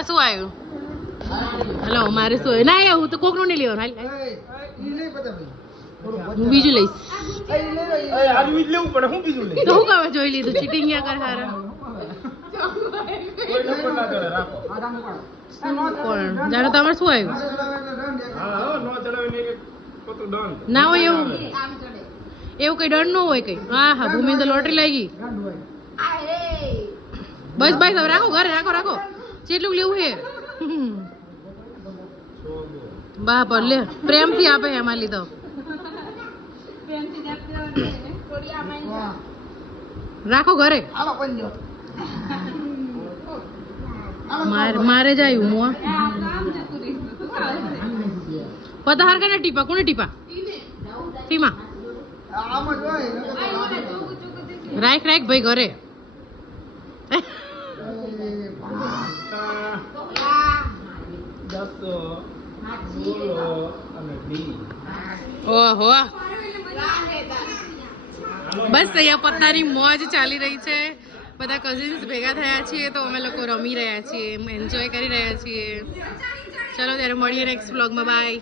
તમારે શું આવ્યું? હલો મારે શું ના એવું તો કોકનું નહીં લેવાનું. હું બીજું લઈશ. તો હું કામ જોઈ લીધું ચીટિંગ કર હારા. જાણો તમારે શું આવ્યું? ના હોય એવું કઈ ડર ન હોય કઈ. હા હા ભૂમિ તો લોટરી લાગી. બસ બસ હવે રાખો ઘરે રાખો. જેટલું લેવું હે બા પર લે પ્રેમથી આપે એમાં લીધો. રાખો ઘરે. મારે જ આવ્યું હું પતા હાર કને ટીપા કોને ટીપા ટીમા રાખ ભાઈ ઘરે. ઓહો બસ અહીંયા પત્તાની મોજ ચાલી રહી છે. બધા કઝિન્સ ભેગા થયા છીએ તો અમે લોકો રમી રહ્યા છીએ, એન્જોય કરી રહ્યા છીએ. ચલો ત્યારે મળીએ નેક્સ્ટ વ્લોગમાં. બાય.